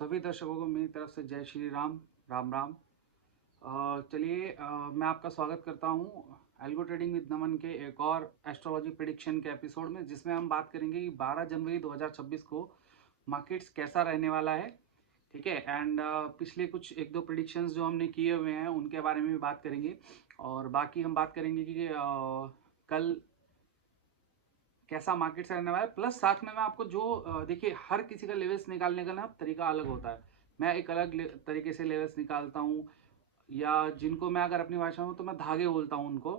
सभी दर्शकों को मेरी तरफ से जय श्री राम। राम राम। चलिए, मैं आपका स्वागत करता हूँ एल्गो ट्रेडिंग विद नमन के एक और एस्ट्रोलॉजी प्रेडिक्शन के एपिसोड में, जिसमें हम बात करेंगे कि 12 जनवरी 2026 को मार्केट्स कैसा रहने वाला है। ठीक है। एंड पिछले कुछ एक दो प्रेडिक्शंस जो हमने किए हुए हैं उनके बारे में भी बात करेंगे, और बाकी हम बात करेंगे कि कल कैसा मार्केट से रहने वाला है। प्लस साथ में मैं आपको जो देखिए, हर किसी का लेवल्स निकालने का ना तरीका अलग होता है। मैं एक अलग तरीके से लेवल्स निकालता हूँ, या जिनको मैं अगर अपनी भाषा में तो मैं धागे बोलता हूँ उनको।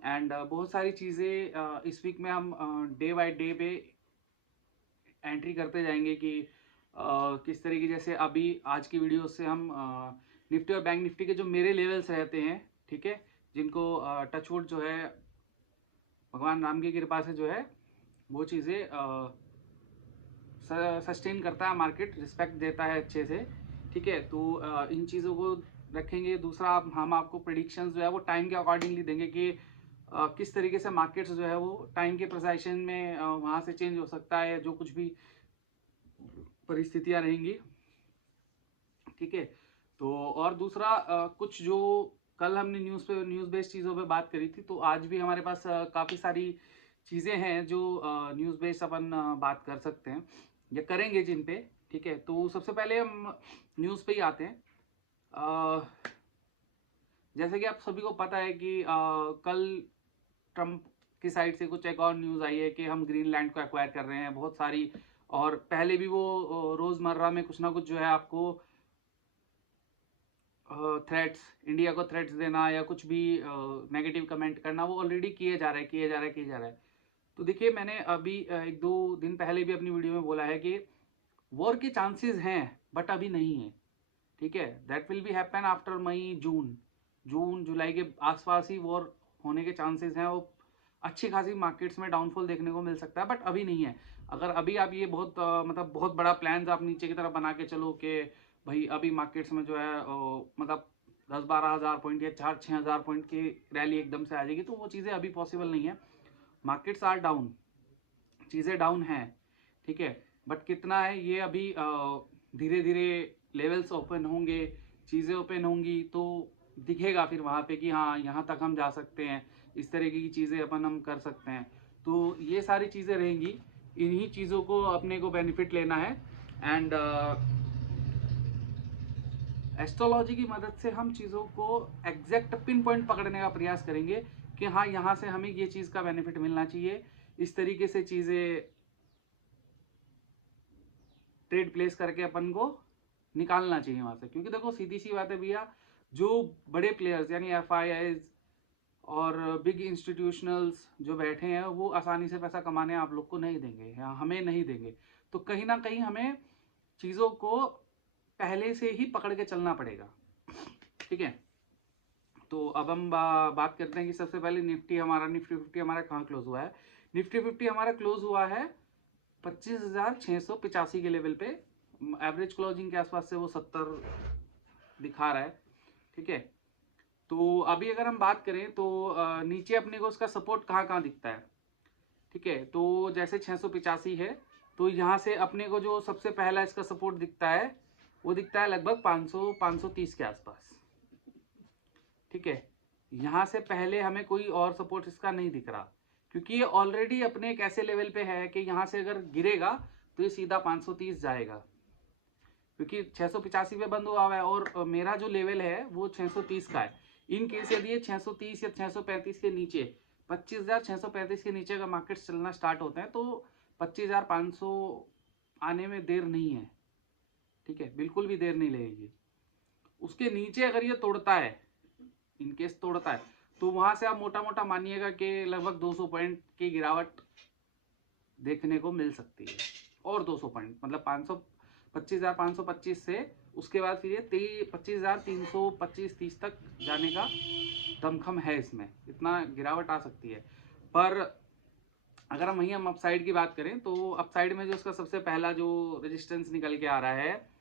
एंड बहुत सारी चीज़ें इस वीक में हम डे बाय डे पे एंट्री करते जाएंगे कि किस तरीके, जैसे अभी आज की वीडियो से हम निफ्टी और बैंक निफ्टी के जो मेरे लेवल्स रहते हैं, ठीक है, जिनको टचवुड जो है भगवान राम की कृपा से जो है वो चीज़ें सस्टेन करता है, मार्केट रिस्पेक्ट देता है अच्छे से। ठीक है। तो इन चीज़ों को रखेंगे। दूसरा, हम आपको प्रिडिक्शंस जो है वो टाइम के अकॉर्डिंगली देंगे कि किस तरीके से मार्केट्स जो है वो टाइम के प्रिसाइशन में वहाँ से चेंज हो सकता है, जो कुछ भी परिस्थितियाँ रहेंगी। ठीक है। तो और दूसरा, कुछ जो कल हमने न्यूज़ बेस्ड चीज़ों पे बात करी थी, तो आज भी हमारे पास काफ़ी सारी चीज़ें हैं जो न्यूज़ बेस्ड अपन बात कर सकते हैं या करेंगे जिन पे। ठीक है। तो सबसे पहले हम न्यूज़ पे ही आते हैं। जैसे कि आप सभी को पता है कि कल ट्रम्प की साइड से कुछ एक और न्यूज़ आई है कि हम ग्रीनलैंड को एक्वायर कर रहे हैं, बहुत सारी। और पहले भी वो रोज़मर्रा में कुछ ना कुछ जो है आपको थ्रेट्स, इंडिया को थ्रेट्स देना या कुछ भी नेगेटिव कमेंट करना, वो ऑलरेडी किए जा रहा है। तो देखिए, मैंने अभी एक दो दिन पहले भी अपनी वीडियो में बोला है कि वॉर के चांसेस हैं बट अभी नहीं है। ठीक है। That will be happen after May June July के आसपास ही वॉर होने के चांसेस हैं। वो अच्छी खासी मार्केट्स में डाउनफॉल देखने को मिल सकता है, बट अभी नहीं है। अगर अभी आप ये बहुत मतलब बहुत बड़ा प्लान आप नीचे की तरफ बना के चलो कि भाई अभी मार्केट्स में जो है मतलब 10-12 हज़ार पॉइंट या 4-6 हज़ार पॉइंट की रैली एकदम से आ जाएगी, तो वो चीज़ें अभी पॉसिबल नहीं है। मार्केट्स आर डाउन, चीज़ें डाउन हैं। ठीक है। बट कितना है ये अभी धीरे धीरे लेवल्स ओपन होंगे, चीज़ें ओपन होंगी तो दिखेगा फिर वहाँ पे कि हाँ, यहाँ तक हम जा सकते हैं, इस तरीके की चीज़ें अपन हम कर सकते हैं। तो ये सारी चीज़ें रहेंगी, इन्हीं चीज़ों को अपने को बेनिफिट लेना है। एंड एस्ट्रोलॉजी की मदद से हम चीज़ों को एग्जैक्ट पिन पॉइंट पकड़ने का प्रयास करेंगे कि हाँ, यहाँ से हमें ये चीज़ का बेनिफिट मिलना चाहिए, इस तरीके से चीज़ें ट्रेड प्लेस करके अपन को निकालना चाहिए वहां से। क्योंकि देखो, सीधी सी बात है भैया, जो बड़े प्लेयर्स यानी FIIs और बिग इंस्टीट्यूशनल्स जो बैठे हैं, वो आसानी से पैसा कमाने आप लोग को नहीं देंगे या हमें नहीं देंगे। तो कहीं ना कहीं हमें चीज़ों को पहले से ही पकड़ के चलना पड़ेगा। ठीक है। तो अब हम बात करते हैं कि सबसे पहले निफ्टी 50 हमारा कहाँ क्लोज हुआ है। निफ्टी 50 हमारा क्लोज हुआ है 25,685 के लेवल पे। एवरेज क्लोजिंग के आसपास से वो 70 दिखा रहा है। ठीक है। तो अभी अगर हम बात करें तो नीचे अपने को उसका सपोर्ट कहाँ कहाँ दिखता है। ठीक है। तो जैसे 685 है, तो यहाँ से अपने को जो सबसे पहला इसका सपोर्ट दिखता है वो दिखता है लगभग 530 के आसपास। ठीक है। यहाँ से पहले हमें कोई और सपोर्ट इसका नहीं दिख रहा, क्योंकि ये ऑलरेडी अपने एक ऐसे लेवल पे है कि यहाँ से अगर गिरेगा तो ये सीधा 530 जाएगा, क्योंकि 685 पे बंद हुआ हुआ है और मेरा जो लेवल है वो 630 का है। इन केस यदि ये 630 या 635 के नीचे, 25,635 के नीचे अगर मार्केट चलना स्टार्ट होते हैं तो 25,500 आने में देर नहीं है। ठीक है। बिल्कुल भी देर नहीं लगेगी। उसके नीचे अगर ये तोड़ता है, इनकेस तोड़ता है, तो वहां से आप मोटा मोटा मानिएगा कि लगभग 200 पॉइंट की गिरावट देखने को मिल सकती है। और 200 पॉइंट मतलब 25,525 से उसके बाद फिर ये 25,325-30 तक जाने का दमखम है इसमें, इतना गिरावट आ सकती है। पर अगर हम अपसाइड की बात करें तो अपसाइड में जो उसका सबसे पहला जो रेजिस्टेंस निकल के आ रहा है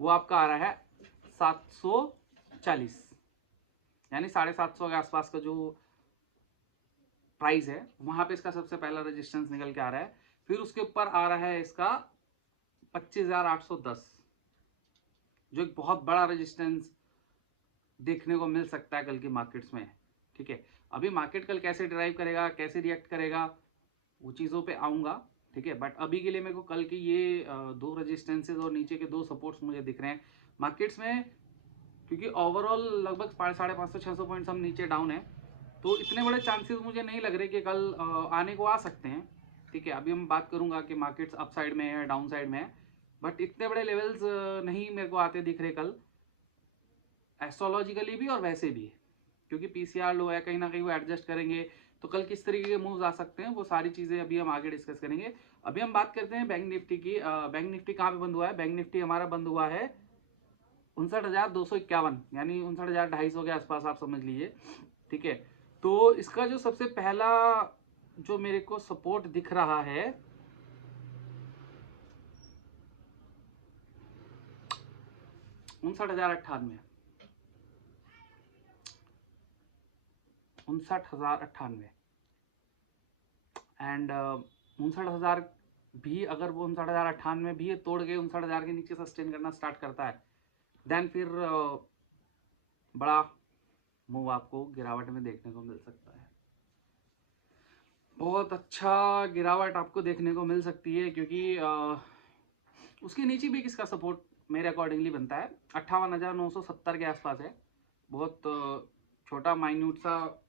वो आपका आ रहा है 740, यानी 750 के आसपास का जो प्राइस है, वहां पे इसका सबसे पहला रेजिस्टेंस निकल के आ रहा है। फिर उसके ऊपर आ रहा है इसका 25,810। जो एक बहुत बड़ा रेजिस्टेंस देखने को मिल सकता है कल की मार्केट्स में। ठीक है, अभी मार्केट कल कैसे ड्राइव करेगा, कैसे रिएक्ट करेगा, वो चीज़ों पे आऊँगा। ठीक है, बट अभी के लिए मेरे को कल की ये दो रेजिस्टेंसेज और नीचे के दो सपोर्ट्स मुझे दिख रहे हैं मार्केट्स में, क्योंकि ओवरऑल लगभग 550-600 पॉइंट्स हम नीचे डाउन है, तो इतने बड़े चांसेस मुझे नहीं लग रहे कि कल आने को आ सकते हैं। ठीक है, अभी हम बात करूंगा कि मार्केट्स अप साइड में है, डाउन साइड में है, बट इतने बड़े लेवल्स नहीं मेरे को आते दिख रहे कल, एस्ट्रोलॉजिकली भी और वैसे भी, क्योंकि पीसीआर लो है, कहीं ना कहीं वो एडजस्ट करेंगे। तो कल किस तरीके के मूव्स आ सकते हैं वो सारी चीज़ें अभी हम आगे डिस्कस करेंगे। अभी हम बात करते हैं बैंक निफ्टी की। बैंक निफ्टी कहाँ पे बंद हुआ है? बैंक निफ्टी हमारा बंद हुआ है 59,251, यानी 59,250 के आसपास आप समझ लीजिए। ठीक है, तो इसका जो सबसे पहला जो मेरे को सपोर्ट दिख रहा है 59,098, 59,098 एंड 59,000 भी, अगर वो 59,098 भी तोड़ के 59,000 के नीचे सस्टेन करना स्टार्ट करता है, देन फिर बड़ा मूव आपको गिरावट में देखने को मिल सकता है। बहुत अच्छा गिरावट आपको देखने को मिल सकती है, क्योंकि उसके नीचे भी किसका सपोर्ट मेरे अकॉर्डिंगली बनता है 58,970 के आसपास है। बहुत छोटा माइन्यूट सा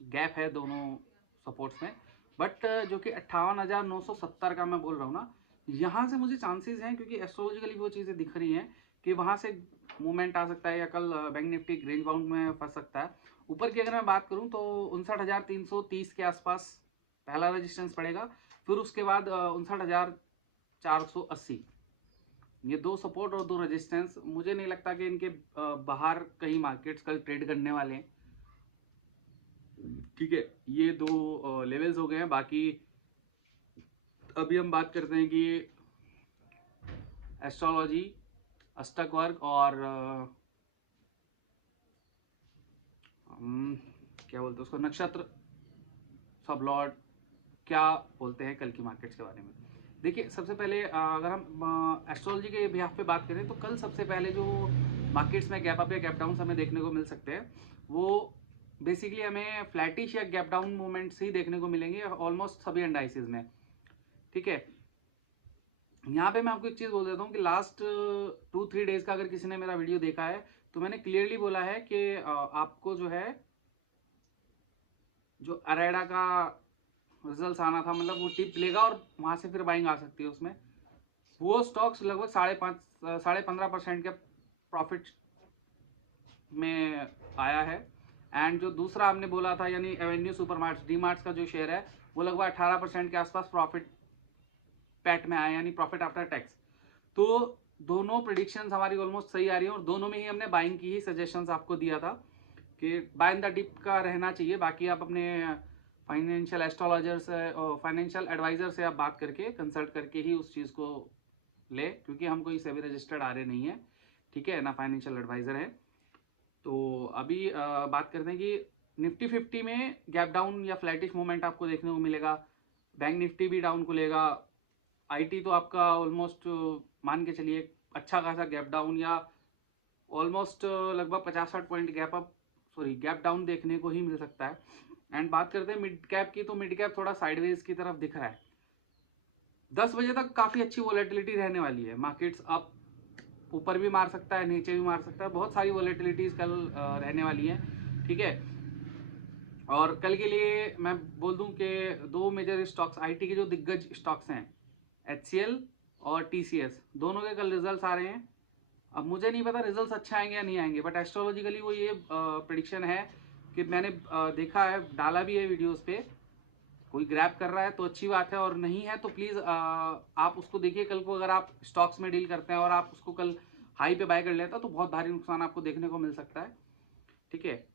गैप है दोनों सपोर्ट्स में, बट जो कि 58,970 का मैं बोल रहा हूँ ना, यहाँ से मुझे चांसेस हैं, क्योंकि एस्ट्रोलॉजिकली वो चीज़ें दिख रही हैं कि वहाँ से मूवमेंट आ सकता है, या कल बैंक निफ्टी रेंज बाउंड में फंस सकता है। ऊपर की अगर मैं बात करूँ तो 59,330 के आसपास पहला रेजिस्टेंस पड़ेगा, फिर उसके बाद 59,480, ये दो सपोर्ट और दो रेजिस्टेंस। मुझे नहीं लगता कि इनके बाहर कहीं मार्केट्स कल ट्रेड करने वाले हैं। ठीक है, ये दो लेवल्स हो गए हैं। बाकी अभी हम बात करते हैं कि एस्ट्रोलॉजी, अष्टक वर्ग और क्या बोलते हैं उसको, नक्षत्र सब लॉर्ड, क्या बोलते हैं कल की मार्केट्स के बारे में। देखिए, सबसे पहले अगर हम एस्ट्रोलॉजी के बिहाफ पे बात करें तो कल सबसे पहले जो मार्केट्स में गैप अप या गैप डाउन हमें देखने को मिल सकते हैं, वो बेसिकली हमें फ्लैटिश या गैप डाउन मूवमेंट्स ही देखने को मिलेंगे ऑलमोस्ट सभी इंडाइसेस में। ठीक है, यहाँ पे मैं आपको एक चीज़ बोल देता हूँ कि लास्ट 2-3 डेज का अगर किसी ने मेरा वीडियो देखा है तो मैंने क्लियरली बोला है कि आपको जो है, जो अरेडा का रिजल्ट आना था, मतलब वो टिप लेगा और वहाँ से फिर बाइंग आ सकती है उसमें, वो स्टॉक्स लगभग 15.5% के प्रॉफिट में आया है। एंड जो दूसरा हमने बोला था, यानी एवेन्यू सुपरमार्ट्स, डी मार्ट्स का जो शेयर है, वो लगभग 18% के आसपास प्रॉफिट पैट में आया, यानी प्रॉफिट आफ्टर टैक्स। तो दोनों प्रिडिक्शंस हमारी ऑलमोस्ट सही आ रही है, और दोनों में ही हमने बाइंग की ही सजेशंस आपको दिया था कि बाय इन द डिप का रहना चाहिए। बाकी आप अपने फाइनेंशियल एस्ट्रोलॉजर से और फाइनेंशियल एडवाइजर से आप बात करके कंसल्ट करके ही उस चीज़ को ले, क्योंकि हम कोई सेबी रजिस्टर्ड आ रहे नहीं है, ठीक है ना, फाइनेंशियल एडवाइजर है। तो अभी बात करते हैं कि निफ्टी 50 में गैप डाउन या फ्लैटिश मूवमेंट आपको देखने को मिलेगा। बैंक निफ्टी भी डाउन खुलेगा। आईटी तो आपका ऑलमोस्ट मान के चलिए अच्छा खासा गैप डाउन, या ऑलमोस्ट लगभग 50-60 पॉइंट गैप डाउन देखने को ही मिल सकता है। एंड बात करते हैं मिड कैप की, तो मिड कैप थोड़ा साइडवेज की तरफ दिख रहा है। 10 बजे तक काफ़ी अच्छी वॉलेटिलिटी रहने वाली है, मार्केट्स अप ऊपर भी मार सकता है, नीचे भी मार सकता है, बहुत सारी वॉलेटिलिटीज कल रहने वाली हैं। ठीक है, और कल के लिए मैं बोल दूं कि दो मेजर स्टॉक्स, आईटी के जो दिग्गज स्टॉक्स हैं, एचसीएल और टीसीएस, दोनों के कल रिजल्ट्स आ रहे हैं। अब मुझे नहीं पता रिजल्ट्स अच्छे आएंगे या नहीं आएंगे, बट एस्ट्रोलॉजिकली वो ये प्रिडिक्शन है कि मैंने देखा है, डाला भी है वीडियोस पे। कोई ग्रैब कर रहा है तो अच्छी बात है, और नहीं है तो प्लीज़ आप उसको देखिए। कल को अगर आप स्टॉक्स में डील करते हैं और आप उसको कल हाई पे बाय कर लेता तो बहुत भारी नुकसान आपको देखने को मिल सकता है। ठीक है,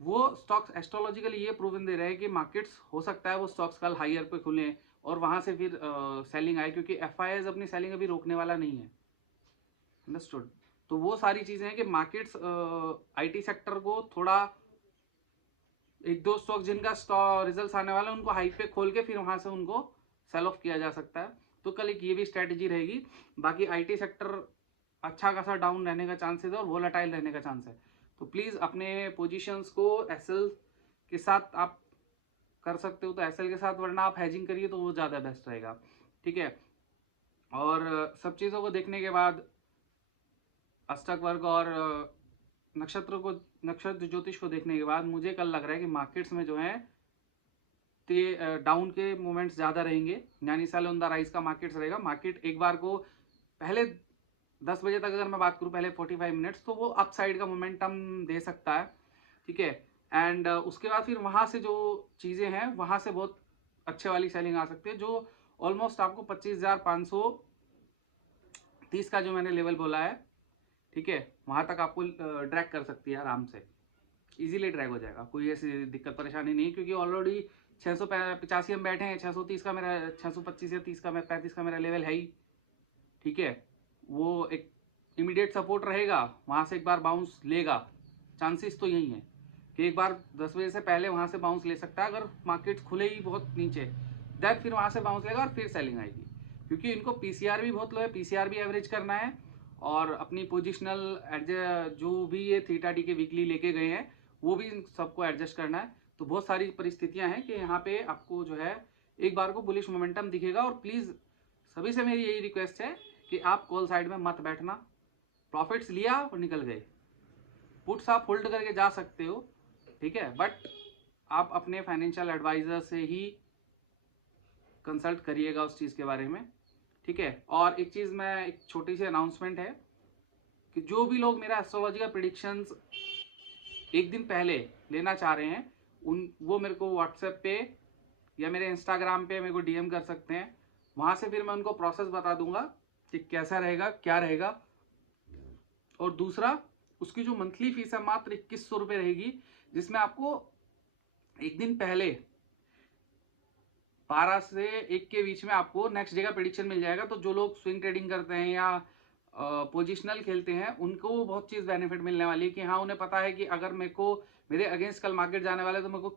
वो स्टॉक्स एस्ट्रोलॉजिकली ये प्रूवन दे रहे हैं कि मार्केट्स हो सकता है वो स्टॉक्स कल हाईयर पे खुले और वहां से फिर सेलिंग आए, क्योंकि एफआईआईज अपनी सेलिंग अभी रोकने वाला नहीं है। अंडरस्टूड? तो वो सारी चीजें हैं कि मार्केट्स आईटी सेक्टर को थोड़ा, एक दो स्टॉक जिनका रिजल्ट आने वाला है उनको हाई पे खोल के फिर वहां से उनको सेल ऑफ किया जा सकता है। तो कल एक ये भी स्ट्रेटेजी रहेगी। बाकी आईटी सेक्टर अच्छा खासा डाउन रहने का चांसेस है और वोलाटाइल रहने का चांस है। तो प्लीज़ अपने पोजीशंस को एसएल के साथ आप कर सकते हो तो एसएल के साथ, वरना आप हेजिंग करिए तो वो ज़्यादा बेस्ट रहेगा, ठीक है। और सब चीज़ों को देखने के बाद, अष्टक वर्ग और नक्षत्र ज्योतिष को देखने के बाद मुझे कल लग रहा है कि मार्केट्स में जो है डाउन के मोमेंट्स ज़्यादा रहेंगे, यानी सेल ऑन द राइज का मार्केट्स रहेगा। मार्केट एक बार को पहले 10 बजे तक अगर मैं बात करूं, पहले 45 मिनट्स, तो वो अप साइड का मोमेंटम दे सकता है, ठीक है। एंड उसके बाद फिर वहां से जो चीज़ें हैं वहां से बहुत अच्छे वाली सेलिंग आ सकती है, जो ऑलमोस्ट आपको 25,530 का जो मैंने लेवल बोला है, ठीक है, वहां तक आपको ड्रैग कर सकती है आराम से, इजीली ड्रैग हो जाएगा, कोई ऐसी दिक्कत परेशानी नहीं, क्योंकि ऑलरेडी 685 हम बैठे हैं, 630 का मेरा, 625 या 30 का, 35 का मेरा लेवल है ही, ठीक है। वो एक इमीडिएट सपोर्ट रहेगा, वहां से एक बार बाउंस लेगा, चांसेस तो यही है कि एक बार 10 बजे से पहले वहां से बाउंस ले सकता है, अगर मार्केट खुले ही बहुत नीचे, देन फिर वहां से बाउंस लेगा और फिर सेलिंग आएगी, क्योंकि इनको पीसीआर भी बहुत लो है, पीसीआर भी एवरेज करना है, और अपनी पोजिशनल जो भी ये थीटा डी के वीकली लेके गए हैं वो भी इन सबको एडजस्ट करना है। तो बहुत सारी परिस्थितियां हैं कि यहाँ पे आपको जो है एक बार को बुलिश मोमेंटम दिखेगा। और प्लीज सभी से मेरी यही रिक्वेस्ट है कि आप कॉल साइड में मत बैठना, प्रॉफिट्स लिया और निकल गए, पुट्स आप होल्ड करके जा सकते हो, ठीक है, बट आप अपने फाइनेंशियल एडवाइजर से ही कंसल्ट करिएगा उस चीज़ के बारे में, ठीक है। और एक चीज़, मैं एक छोटी सी अनाउंसमेंट है कि जो भी लोग मेरा एस्ट्रोलॉजी का प्रिडिक्शंस एक दिन पहले लेना चाह रहे हैं, वो मेरे को व्हाट्सएप पे या मेरे इंस्टाग्राम पे मेरे को डीएम कर सकते हैं, वहां से फिर मैं उनको प्रोसेस बता दूंगा कि कैसा रहेगा, क्या रहेगा। और दूसरा, उसकी जो मंथली फीस है मात्र 2100 रुपये रहेगी, जिसमें आपको एक दिन पहले 12 से 1 के बीच में आपको नेक्स्ट डे का प्रेडिक्शन मिल जाएगा। तो जो लोग स्विंग ट्रेडिंग करते हैं या पोजिशनल खेलते हैं, उनको बहुत चीज़ बेनिफिट मिलने वाली है कि हाँ, उन्हें पता है कि अगर मेरे अगेंस्ट कल मार्केट जाने वाला है तो मेरे को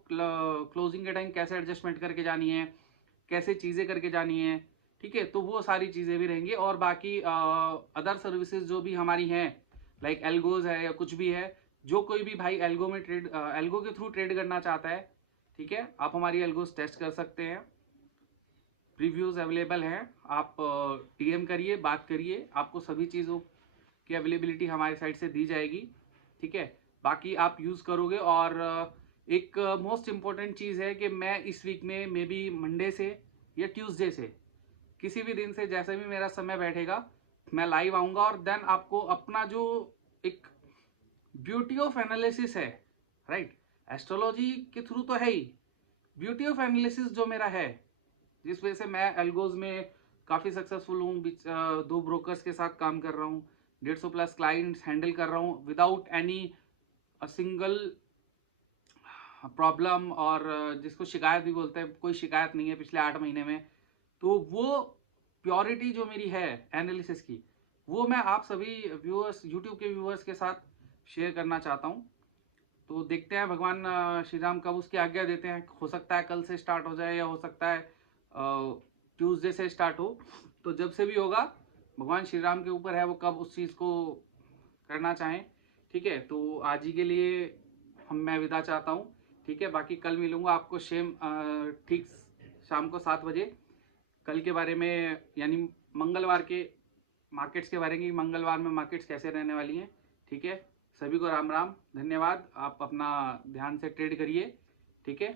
क्लोजिंग के टाइम कैसे एडजस्टमेंट करके जानी है, कैसे चीज़ें करके जानी है, ठीक है। तो वो सारी चीज़ें भी रहेंगी। और बाकी अदर सर्विसेज जो भी हमारी हैं, लाइक एल्गोज है या कुछ भी है, जो कोई भी भाई एल्गो के थ्रू ट्रेड करना चाहता है, ठीक है, आप हमारी एल्गोज टेस्ट कर सकते हैं, रिव्यूज अवेलेबल हैं, आप डीएम करिए, बात करिए, आपको सभी चीज़ों की अवेलेबिलिटी हमारी साइड से दी जाएगी, ठीक है। बाकी आप यूज़ करोगे। और एक मोस्ट इम्पॉर्टेंट चीज़ है कि मैं इस वीक में मे बी मंडे से या ट्यूसडे से, किसी भी दिन से जैसे भी मेरा समय बैठेगा, मैं लाइव आऊँगा, और देन आपको अपना जो एक ब्यूटी ऑफ एनालिसिस है, राइट, एस्ट्रोलॉजी के थ्रू तो है ही, ब्यूटी ऑफ एनालिसिस जो मेरा है, जिस वजह से मैं एल्गोज में काफ़ी सक्सेसफुल हूँ, 2 ब्रोकर्स के साथ काम कर रहा हूँ, 150 प्लस क्लाइंट्स हैंडल कर रहा हूँ विदाउट एनी सिंगल प्रॉब्लम, और जिसको शिकायत भी बोलते हैं, कोई शिकायत नहीं है पिछले 8 महीने में। तो वो प्योरिटी जो मेरी है एनालिसिस की, वो मैं आप सभी व्यूअर्स, यूट्यूब के व्यूअर्स के साथ शेयर करना चाहता हूँ। तो देखते हैं भगवान श्री राम कब उसकी आज्ञा देते हैं, हो सकता है कल से स्टार्ट हो जाए या हो सकता है ट्यूसडे से स्टार्ट हो। तो जब से भी होगा, भगवान श्री राम के ऊपर है वो कब उस चीज़ को करना चाहें, ठीक है। तो आज ही के लिए मैं विदा चाहता हूँ, ठीक है। बाकी कल मिलूंगा आपको ठीक शाम को 7 बजे, कल के बारे में, यानी मंगलवार के मार्केट्स के बारे में, मंगलवार में मार्केट्स कैसे रहने वाली हैं, ठीक है। सभी को राम राम, धन्यवाद, आप अपना ध्यान से ट्रेड करिए, ठीक है।